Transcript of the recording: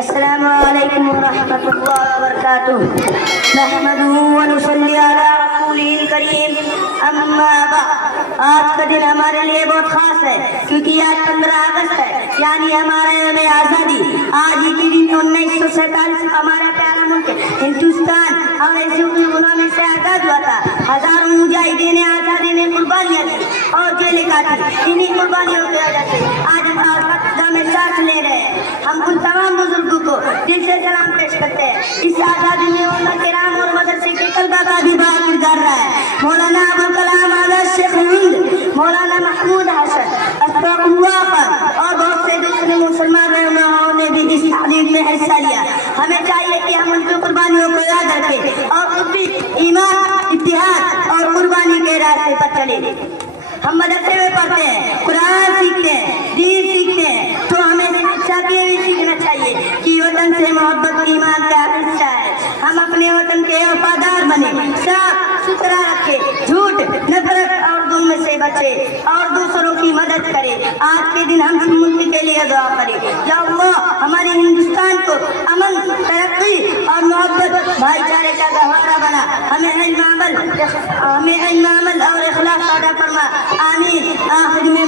السلام علیکم ورحمۃ اللہ وبرکاتہ نحمده ونصلی علی رسولہ الکریم اما بعد آج کا دن ہمارے لیے بہت خاص ہے کیونکہ آج 15 اگست ہے یعنی ہمارا یوم آزادی. آج ہی کے دن 1947 ہمارا پیارا ملک ہندوستان انگریزوں کے غلامی سے آزاد ہوا تھا. ہزاروں مجاہدین آزادی نے قربانیاں دی اور جیلیں کاٹی. انہیں قربانیوں کی وجہ سے آج ہم آزادی میں سانس لے رہے ہیں. ہم ان تمام بزرگوں کو دل سے سلام پیش کرتے ہیں. اس آزادی میں علماء کرام اور مدرسے کے طلبہ کا بھی بڑا کردار رہا ہے. مولانا ابوالکلام آزاد شیخ ہند، مولانا محمود حسن اسفاق اللہ پر اور بہت سے دوسرے مسلمان رہنماؤں نے بھی اس تحریک میں حصہ لیا. ہمیں چاہیے کہ ہم ان کی قربانیوں کو یاد رکھیں اور خود بھی ایمان، اتحاد اور قربانی کے راستے پر چلیں. ہم مدرسے میں پڑھتے ہیں، قرآن سیکھتے ہیں، دین سیکھتے ہیں، تو ہمیں شکشا کے بھی سیکھنا چاہیے کہ وطن سے محبت ایمان کا حصہ ہے. ہم اپنے وطن کے وفادار بنے، صاف ستھرا رکھے، جھوٹ، نفرت اور ظلم سے بچے اور دوسروں کی مدد کرے. آج کے دن ہم ملک کے لیے دعا کریں. یا اللہ ہمارے ہندوستان کو امن، ترقی اور محبت، بھائی چارے کا گہوارہ بنا. ہمیں علم عمل اور اخلاص عطا فرما. آمین. آخر میں